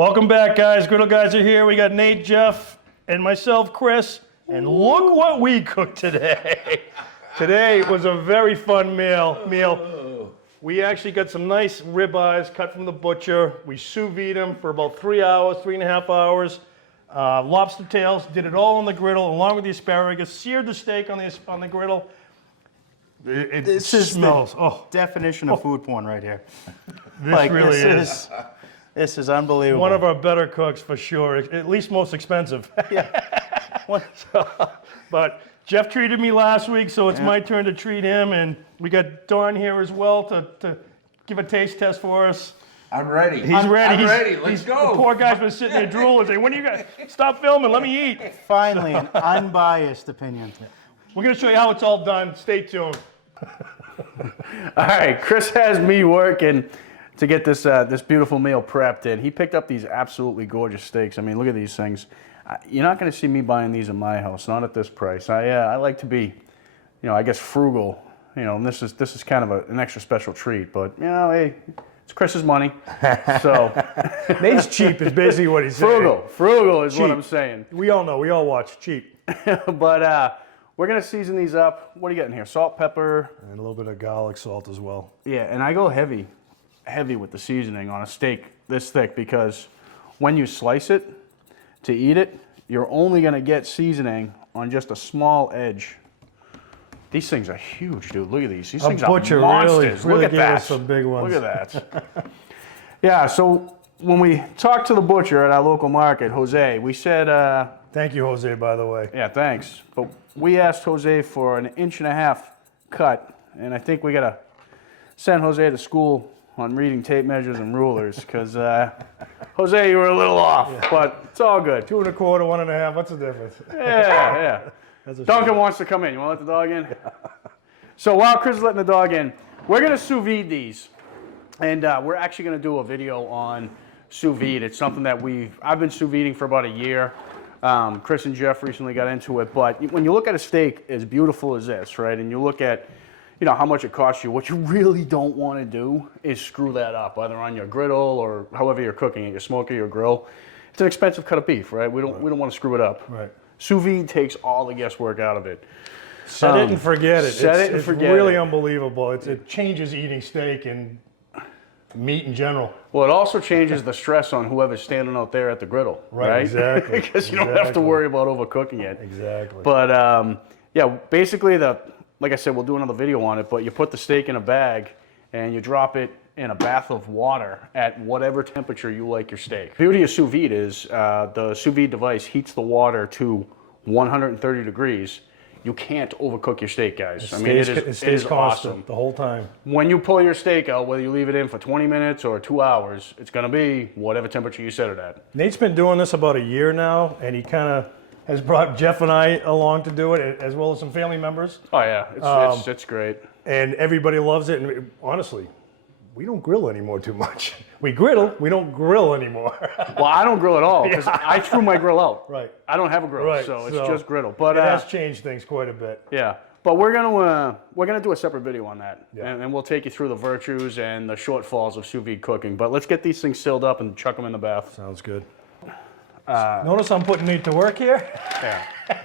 Welcome back, guys. Griddle guys are here. We got Nate, Jeff, and myself, Chris. And look what we cooked today. Today was a very fun meal. We actually got some nice ribeyes cut from the butcher. We sous vide them for about 3 hours, 3.5 hours. Lobster tails, did it all on the griddle along with the asparagus. Seared the steak on the griddle. This is the definition of food porn right here. This really is. This is unbelievable. One of our better cooks for sure, at least most expensive. But Jeff treated me last week, so it's my turn to treat him, and we got Don here as well to give a taste test for us. I'm ready. He's ready. I'm ready. Let's go. The poor guy's been sitting there drooling, saying, "When are you guys stop filming? Let me eat." Finally, an unbiased opinion. We're going to show you how it's all done. Stay tuned. All right, Chris has me working to get this this beautiful meal prepped in. He picked up these absolutely gorgeous steaks. I mean, look at these things. You're not going to see me buying these in my house, not at this price. I like to be, I guess frugal. And this is kind of an extra special treat. But hey, it's Chris's money, so Nate's cheap is basically what he's saying. Frugal is Cheap. what I'm saying. We all know. We all watch cheap. But we're gonna season these up. What are you getting here? Salt, pepper, And a little bit of garlic salt as well. Yeah, and I go heavy with the seasoning on a steak this thick because when you slice it to eat it, you're only gonna get seasoning on just a small edge. These things are huge, dude. Look at these. These things are monsters. Really Look at gave that. us some big ones. Look at that. Yeah, so when we talked to the butcher at our local market, Jose, we said, Thank you, Jose, by the way. yeah, thanks. But we asked Jose for an 1.5 inch cut, and I think we gotta send Jose to school on reading tape measures and rulers, because Jose, you were a little off, but it's all good. 2 1/4, 1.5. What's the difference? Yeah. Duncan wants to come in. You want to let the dog in? So while Chris is letting the dog in, we're going to sous vide these. And we're actually going to do a video on sous vide. It's something that I've been sous viding for about a year. Chris and Jeff recently got into it. But when you look at a steak as beautiful as this, right, and you look at how much it costs you, what you really don't want to do is screw that up, either on your griddle or however you're cooking it, your smoker, your grill. It's an expensive cut of beef, right? We don't want to screw it up. Right. Sous vide takes all the guesswork out of it. Set it and forget it. It's really unbelievable. It changes eating steak and meat in general. Well, it also changes the stress on whoever's standing out there at the griddle, right? Exactly. Because you don't have to worry about overcooking it. Exactly. But yeah, basically like I said, we'll do another video on it, but you put the steak in a bag and you drop it in a bath of water at whatever temperature you like your steak. The beauty of sous vide is the sous vide device heats the water to 130 degrees. You can't overcook your steak, guys. It stays constant awesome the whole time. When you pull your steak out, whether you leave it in for 20 minutes or 2 hours, it's going to be whatever temperature you set it at. Nate's been doing this about a year now, and he kind of has brought Jeff and I along to do it, as well as some family members. Oh yeah, it's great. And everybody loves it. And honestly, we don't grill anymore too much. We griddle, we don't grill anymore. Well, I don't grill at all because I threw my grill out. Right. I don't have a grill, so it's just griddle. But it has changed things quite a bit. Yeah. But we're gonna do a separate video on that, Yeah. and we'll take you through the virtues and the shortfalls of sous vide cooking. But let's get these things sealed up and chuck them in the bath. Sounds good. Notice I'm putting Nate to work here. Yeah.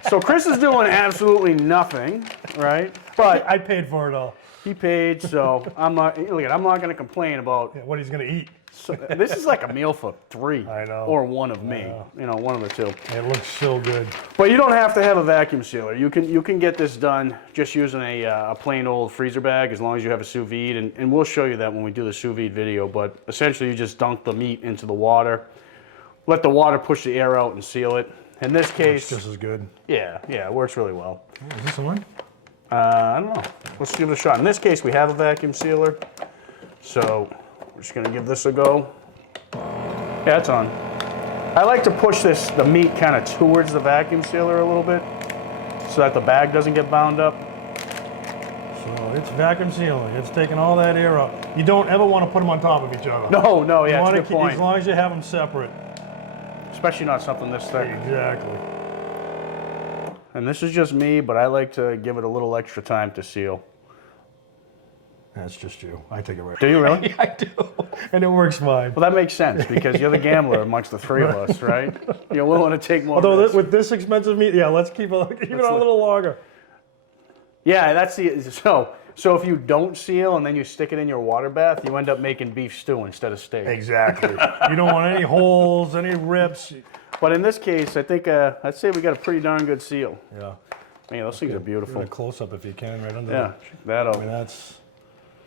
So Chris is doing absolutely nothing, right? But I paid for it all. He paid, so I'm not going to complain about What he's going to eat. So, this is like a meal for 3. I know. Or one of me. One of the two. It looks so good. But you don't have to have a vacuum sealer. You can get this done just using a plain old freezer bag as long as you have a sous vide. And we'll show you that when we do the sous vide video. But essentially, you just dunk the meat into the water. Let the water push the air out and seal it. In this case, It's just as good. yeah, it works really well. Is this on? I don't know. Let's give it a shot. In this case, we have a vacuum sealer. So we're just going to give this a go. Yeah, it's on. I like to push the meat kind of towards the vacuum sealer a little bit so that the bag doesn't get bound up. So it's vacuum sealing. It's taking all that air out. You don't ever want to put them on top of each other. No, yeah, You that's a want good to point. As long as you have them separate. Especially not something this thick. Exactly. And this is just me, but I like to give it a little extra time to seal. That's just you. I take it right. Do you really? I do. And it works fine. Well, that makes sense because you're the gambler amongst the three of us, right? You're willing to take more Although risks. with this expensive meat, yeah, let's keep it on a little longer. Yeah, that's the so if you don't seal and then you stick it in your water bath, you end up making beef stew instead of steak. Exactly. You don't want any holes, any rips. But in this case, I think I'd say we got a pretty darn good seal. Yeah. Man, those things are beautiful. Give it a close up if you can, right under Yeah, check that I out. mean, that's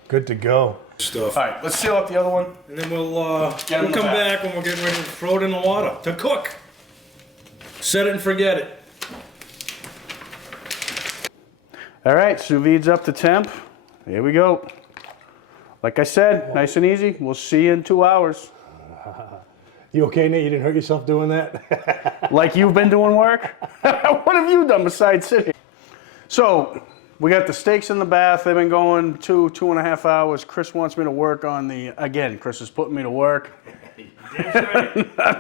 good to go. Stuff. All right, let's seal up the other one. And then we'll Get 'em in the come back. back when we're getting ready to throw it in the water to cook. Set it and forget it. All right, sous vide's up to temp. Here we go. Like I said, nice and easy. We'll see you in 2 hours. You okay, Nate? You didn't hurt yourself doing that? Like you've been doing work? What have you done besides sitting? So, we got the steaks in the bath. They've been going 2.5 hours. Chris wants me to work on Chris is putting me to work.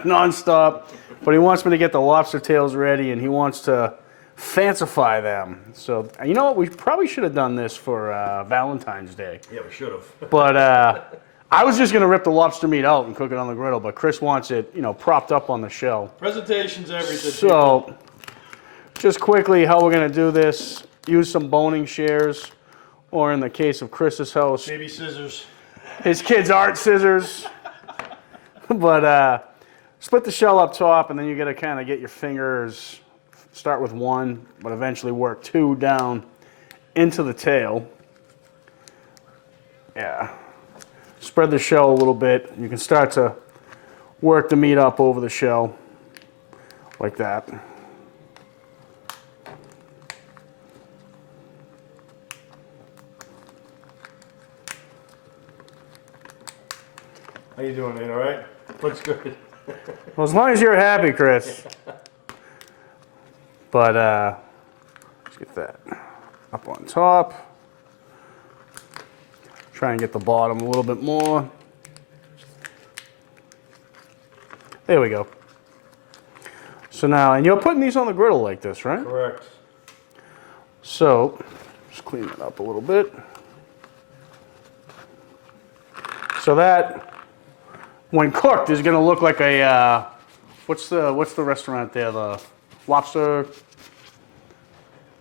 Non-stop. But he wants me to get the lobster tails ready and he wants to fancify them. So, you know what? We probably should have done this for Valentine's Day. Yeah, we should have. But I was just going to rip the lobster meat out and cook it on the griddle, but Chris wants it, propped up on the shell. Presentation's everything. So, just quickly, how we're going to do this, use some boning shears, or in the case of Chris's house, Maybe scissors. his kids' art scissors. But split the shell up top, and then you got to kind of get your fingers, start with one, but eventually work two down into the tail. Yeah. Spread the shell a little bit. You can start to work the meat up over the shell like that. How you doing, Nate? All right? Looks good. Well, as long as you're happy, Chris. But let's get that up on top. Try and get the bottom a little bit more. There we go. So now, and you're putting these on the griddle like this, right? Correct. So, just clean it up a little bit. So that, when cooked, is going to look like a, what's the restaurant there? The Lobster,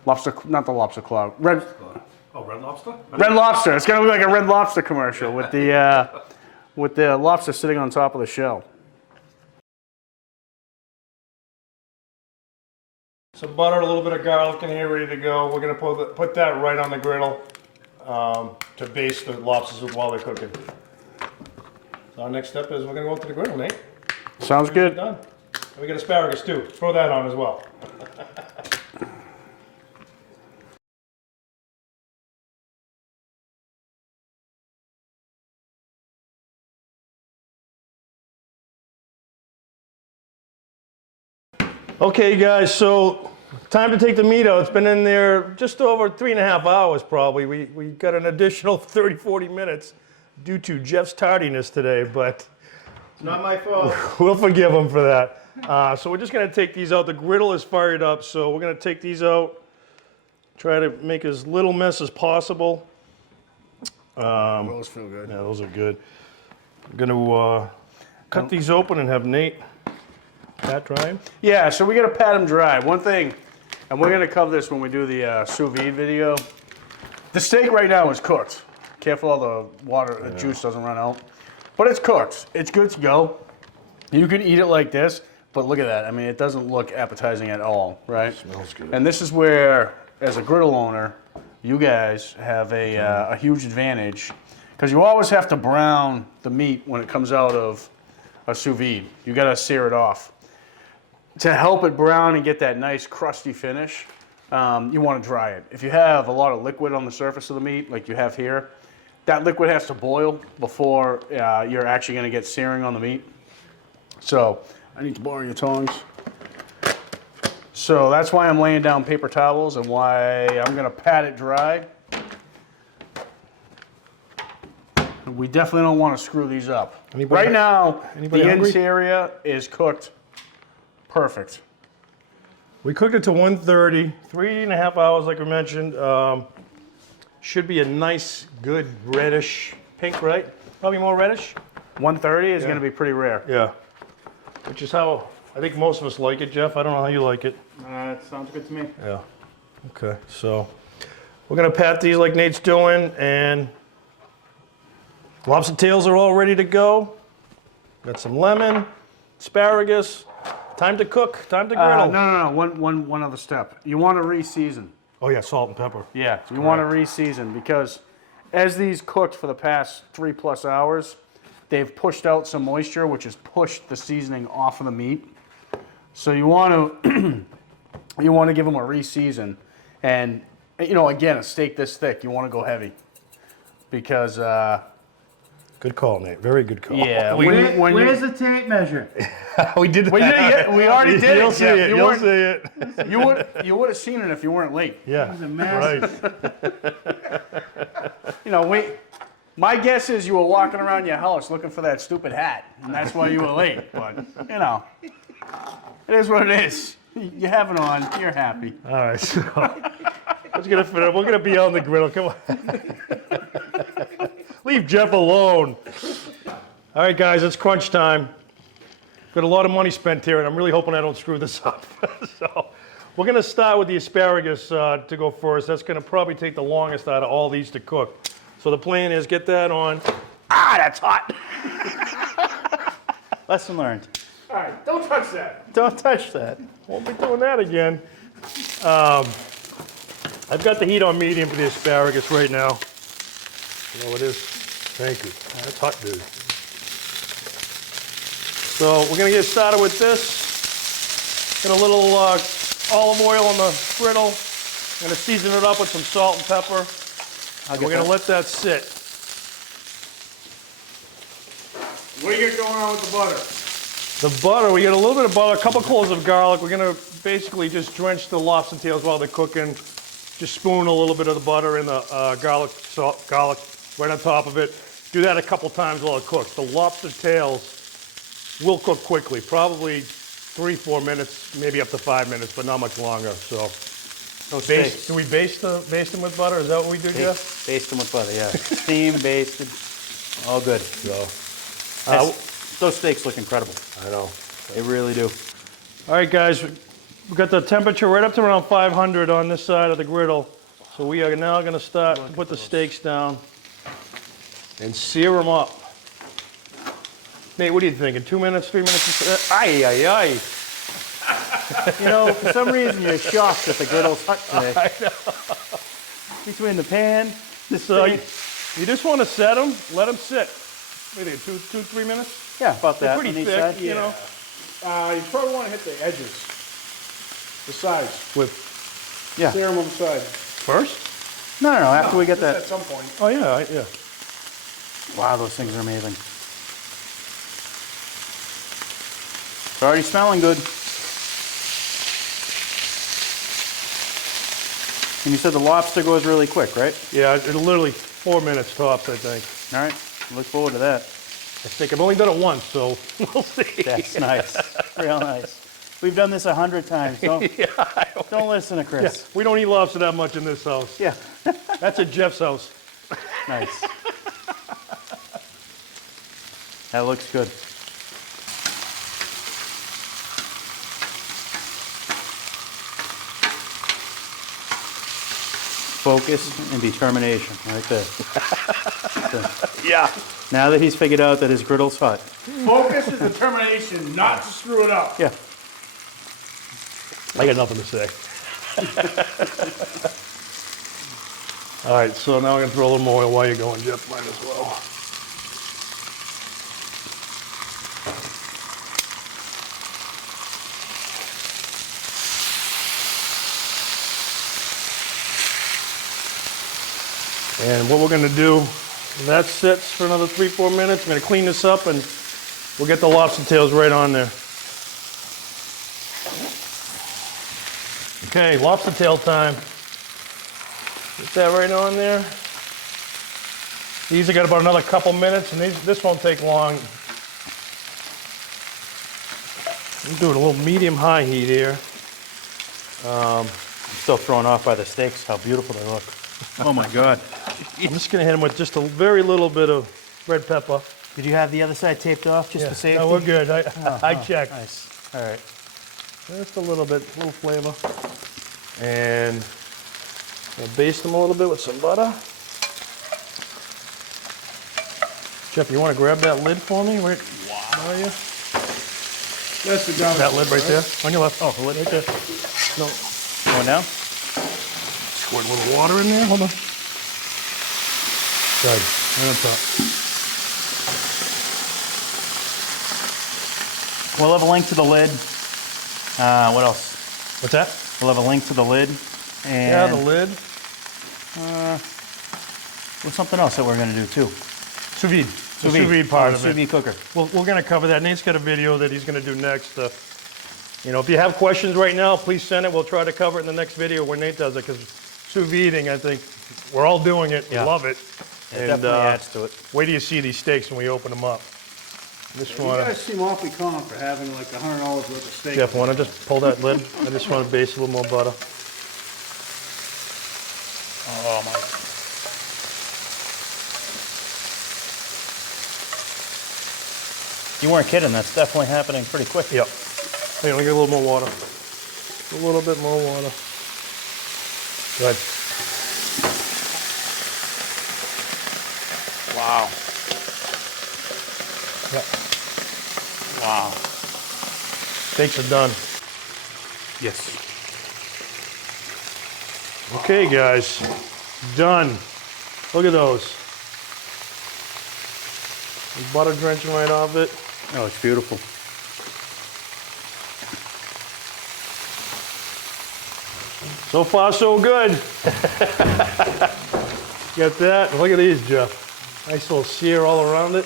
not the Lobster Club. Oh, Red Lobster? Red Lobster. It's going to look like a Red Lobster commercial with the lobster sitting on top of the shell. Some butter, a little bit of garlic in here, ready to go. We're gonna put that right on the griddle to baste the lobsters while they're cooking. So our next step is we're gonna go up to the griddle, Nate. Sounds good. Done. And we got asparagus too. Throw that on as well. Okay, guys, so time to take the meat out. It's been in there just over 3.5 hours probably. We got an additional 30, 40 minutes due to Jeff's tardiness today, but It's not my fault. we'll forgive him for that. So we're just gonna take these out. The griddle is fired up, so we're gonna take these out, try to make as little mess as possible. Those feel good. Yeah, those are good. I'm gonna cut these open and have Nate pat dry 'em. Yeah, so we got to pat them dry. One thing, and we're going to cover this when we do the sous vide video. The steak right now is cooked. Careful all the water, the juice doesn't run out. But it's cooked. It's good to go. You can eat it like this, but look at that. I mean, it doesn't look appetizing at all, right? Smells good. And this is where, as a griddle owner, you guys have a huge advantage because you always have to brown the meat when it comes out of a sous vide. You got to sear it off. To help it brown and get that nice crusty finish, you want to dry it. If you have a lot of liquid on the surface of the meat, like you have here, that liquid has to boil before you're actually going to get searing on the meat. So I need to borrow your tongs. So that's why I'm laying down paper towels and why I'm going to pat it dry. We definitely don't want to screw these up. Right now, the hungry? interior is cooked perfect. We cooked it to 130, 3.5 hours like we mentioned. Should be a nice, good reddish pink, right? Probably more reddish? 130 is going to be pretty rare. Yeah. Which is how I think most of us like it, Jeff. I don't know how you like it. It sounds good to me. Yeah. Okay, so we're gonna pat these like Nate's doing, and lobster tails are all ready to go. Got some lemon, asparagus. Time to cook, time to griddle. No. One other step. You want to re-season. Oh yeah, salt and pepper. Yeah, you want to re-season because as these cooked for the past 3+ hours, they've pushed out some moisture, which has pushed the seasoning off of the meat. So you want to give them a re-season, and again, a steak this thick, you want to go heavy because Good call, Nate. Very good call. yeah. Where's the tape measure? we did that. We already did You'll it. see Jeff. it. You'll see it. You would have seen it if you weren't late. Yeah. a mess. Right. My guess is you were walking around your house looking for that stupid hat, and that's why you were late. But it is what it is. You have it on. You're happy. All right. So let's get it finished. We're gonna be on the griddle. Come on. Leave Jeff alone. All right, guys. It's crunch time. Got a lot of money spent here, and I'm really hoping I don't screw this up. So we're gonna start with the asparagus to go first. That's gonna probably take the longest out of all these to cook. So the plan is get that on. Ah, that's hot. Lesson learned. All right, don't touch that. Don't touch that. Won't be doing that again. I've got the heat on medium for the asparagus right now. You know what it is? Thank you. That's hot, dude. So we're gonna get started with this. Get a little olive oil on the griddle. I'm gonna season it up with some salt and pepper. And we're gonna let that sit. What do you got going on with the butter? The butter, we get a little bit of butter, a couple cloves of garlic. We're gonna basically just drench the lobster tails while they're cooking. Just spoon a little bit of the butter in the garlic right on top of it. Do that a couple times while it cooks. The lobster tails will cook quickly, probably 3-4 minutes, maybe up to 5 minutes, but not much longer. So, do we baste them with butter? Is that what we do, Jeff? Baste them with butter, yeah. Steam, basted, all good. So, Those steaks look incredible. I know. They really do. All right, guys, we've got the temperature right up to around 500 on this side of the griddle. So we are now going to start to put the steaks down and sear them up. Nate, what are you thinking? 2 minutes, 3 minutes? Aye, aye, aye. For some reason you're shocked that the griddle's hot today. I know. Between the pan, So you just want to set them, let them sit. What do you think, 2-3 minutes? yeah, about They're that. pretty on each thick, side. you know. You probably want to hit the edges, the sides. With Yeah. Sear them on the side. first? No, after we get At that. some point. Oh yeah, yeah. Wow, those things are amazing. It's already smelling good. And you said the lobster goes really quick, right? Yeah, it'll literally 4 minutes tops, I think. All right, look forward to that. I think I've only done it once, so we'll see. That's nice, real nice. We've done this 100 times. Don't listen to Yeah, Chris. we don't eat lobster that much in this house. Yeah, That's at Jeff's house. nice. That looks good. Focus and determination, right there. Yeah. Now that he's figured out that his griddle's hot. Focus and determination not to screw it up. Yeah. I got nothing to say. All right, so now I'm gonna throw a little more oil while you're going, Jeff. Might as well. And what we're gonna do, that sits for another 3-4 minutes. I'm gonna clean this up and we'll get the lobster tails right on there. Okay, lobster tail time. Get that right on there. These have got about another couple minutes, and this won't take long. I'm doing a little medium-high heat here. I'm still thrown off by the steaks, how beautiful they look. Oh my God. I'm just gonna hit him with just a very little bit of red pepper. Did you have the other side taped off just for safety? No, we're good. I checked. Nice. All right. Just a little bit, a little flavor. And we'll baste them a little bit with some butter. Jeff, you want to grab that lid for me? Where are you? That's the down. That lid right there? On your left. Oh, the lid right there. No. Going down? Squirt a little water in there. Hold on. Good. Right on top. We'll have a link to the lid. What else? What's that? We'll have a link to the lid. And Yeah, the lid. what's something else that we're going to do too? Sous vide. The sous vide part of Sous it. vide cooker. We're going to cover that. Nate's got a video that he's going to do next. You know, if you have questions right now, please send it. We'll try to cover it in the next video where Nate does it, because sous videing, I think, we're all doing it. Yeah. We love it. It definitely adds to it. Wait till you see these steaks when we open them up. Just You want guys to, seem awfully calm for having like $100 worth of steak. Jeff, want to just pull that lid? I just want to baste a little more butter. Oh my. You weren't kidding. That's definitely happening pretty quick. Yep. Hang on, let me get a little more water. A little bit more water. Good. Wow. Yep. Wow. Steaks are done. Yes. Okay, guys. Done. Look at those. The butter drenching right off it. Oh, it's beautiful. So far, so good. Get that? Look at these, Jeff. Nice little sear all around it.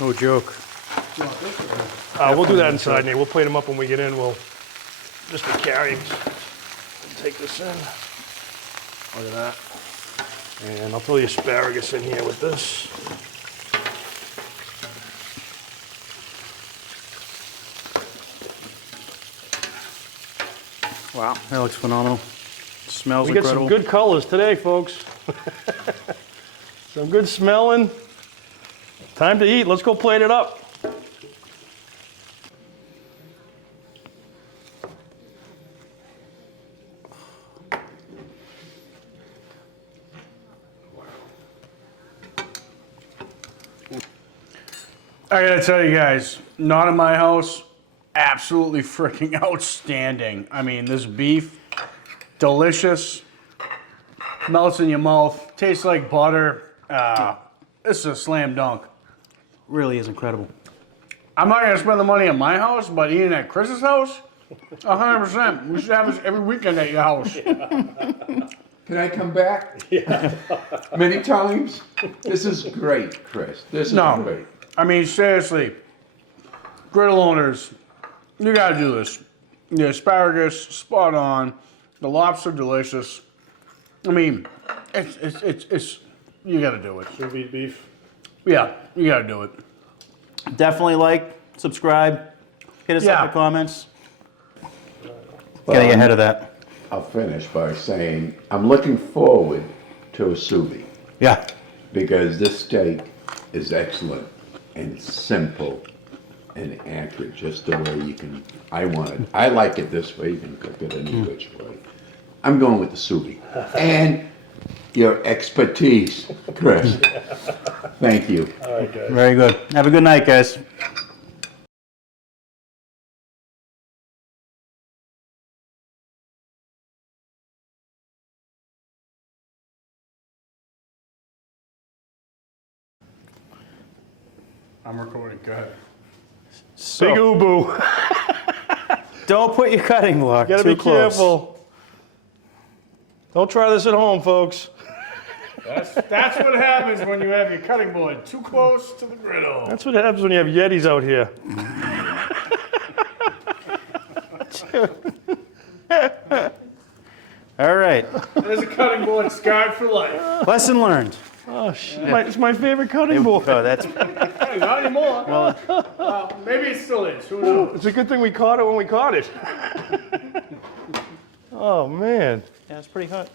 No joke. We'll do that inside, Nate. We'll plate them up when we get in. We'll just be carrying. Take this in. Look at that. And I'll throw the asparagus in here with this. Wow, that looks phenomenal. Smells We got some incredible. good colors today, folks. Some good smelling. Time to eat. Let's go plate it up. I gotta tell you guys, not in my house, absolutely freaking outstanding. I mean, this beef, delicious, melts in your mouth, tastes like butter. This is a slam dunk. Really is incredible. I'm not gonna spend the money at my house, but eating at Chris's house, 100%. We should have this every weekend at your house. Can I come back? Yeah. Many times? This is great, Chris. This is No. great. I mean, seriously, griddle owners, you gotta do this. The asparagus, spot on. The lobster, delicious. I mean, it's you gotta do it. Sous vide beef. Yeah, you gotta do it. Definitely like, subscribe, hit us up Yeah. in the comments. Gotta get ahead of that. I'll finish by saying I'm looking forward to a sous vide Yeah. because this steak is excellent and simple and accurate, just the way you can. I want it. I like it this way. You can cook it any which way. I'm going with the sous vide and your expertise, Chris. Thank you. All right, guys. Very good. Have a good night, guys. I'm recording. Go ahead. Big ubu. Don't put your cutting block Gotta too be close. careful. Don't try this at home, folks. That's what happens when you have your cutting board too close to the griddle. That's what happens when you have Yetis out here. All right. There's a cutting board scarred for life. Lesson learned. Oh, shit. It's my favorite cutting board. Oh, that's Hey, not anymore. Well, maybe it still is. Who knows? It's a good thing we caught it when we caught it. Oh, man. yeah, it's pretty hot.